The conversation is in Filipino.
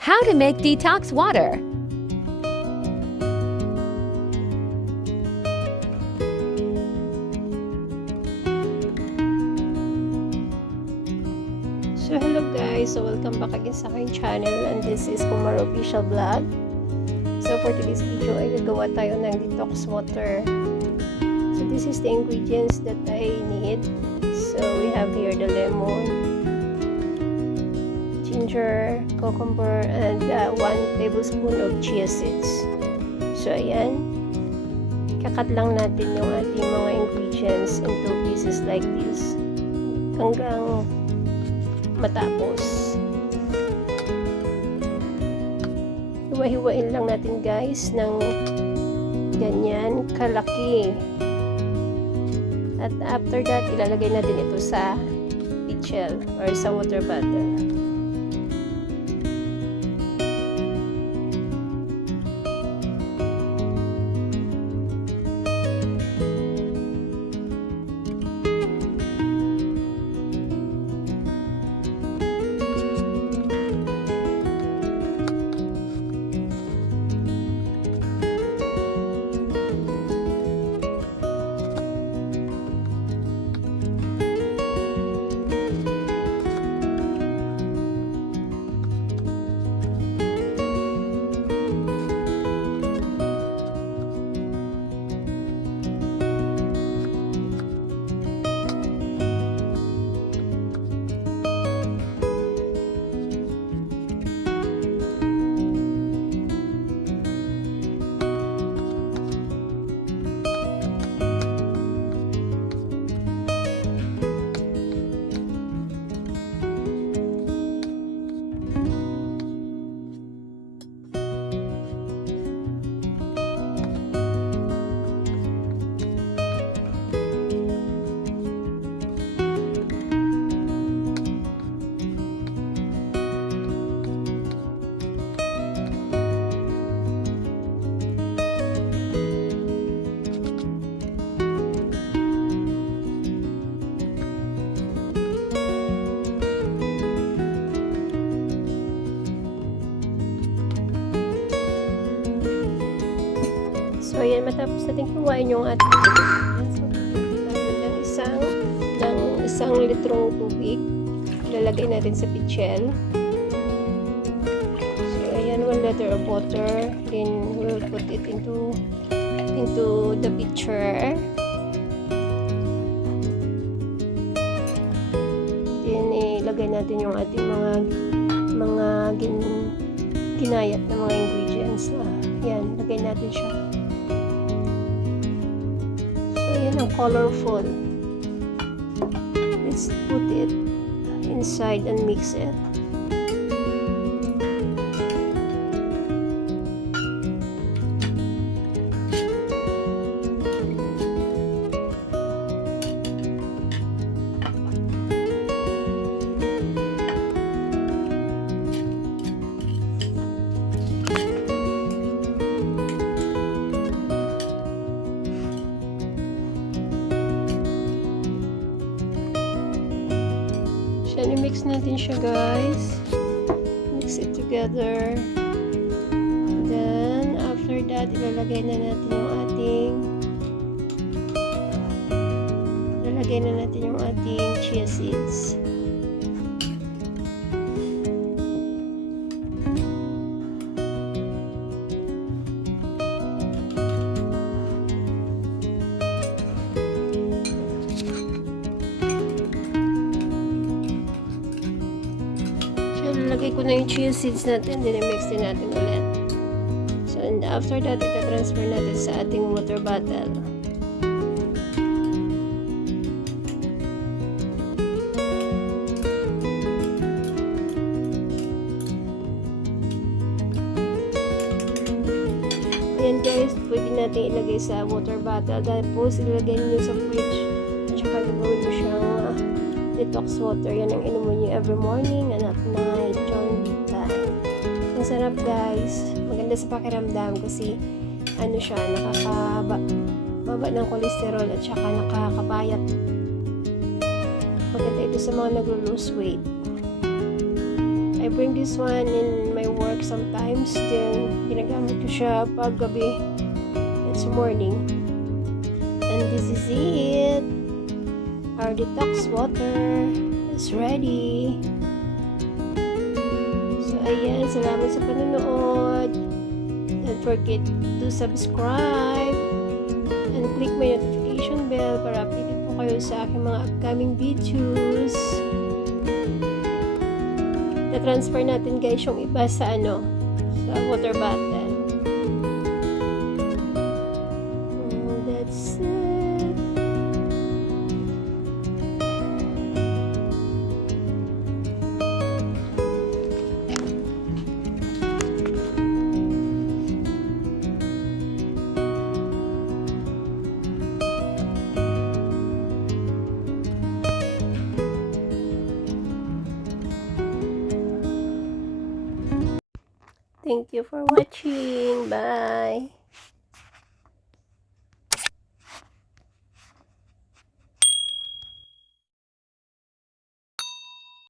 How to make detox water. So hello guys, so welcome back again sa aking channel, and this is Kumar Official Vlog. So for today's video ay gagawa tayo ng detox water. So this is the ingredients that I need. So we have here the lemon, ginger, cucumber, and 1 tablespoon of chia seeds. So ayan, kakat lang natin yung ating mga ingredients into pieces like this hanggang matapos. Hiwa-hiwain lang natin guys ng ganyan kalaki. At after that, ilalagay natin ito sa pitchel or sa water bottle. So, ayan, matapos natin hiwain yung ating isang litrong tubig. Ilalagay natin sa pitchel. So, ayan, 1 liter of water. Then, we'll put it into the pitcher. Then, ilagay natin yung ating mga ginayat na mga ingredients. Ayan, lagay natin siya. Ayan ang colorful. Let's put it inside and mix it. I-mix natin siya guys. Mix it together. Then, after that, ilalagay na natin yung ating chia seeds. Ilalagay ko na yung chia seeds natin, then i-mix din natin ulit. So, and after that, ita-transfer natin sa ating water bottle. Ayan guys, pwede natin ilagay sa water bottle. Tapos, ilagay nyo sa fridge. At saka gagawin nyo siyang detox water. Yan ang inumin nyo every morning and at night during time. Ang sarap guys. Maganda sa pakiramdam kasi ano siya, nakakababa ng cholesterol at saka nakakapayat. Maganda ito sa mga naglo-lose weight. I bring this one in my work sometimes. Then, ginagamit ko siya pag gabi. It's morning. And this is it. Our detox water is ready. So, ayan. Salamat sa panonood. Don't forget to subscribe and click my notification bell para updated po kayo sa aking mga upcoming videos. Na-transfer natin guys yung iba sa sa water bottle. That's it. Thank you for watching. Bye.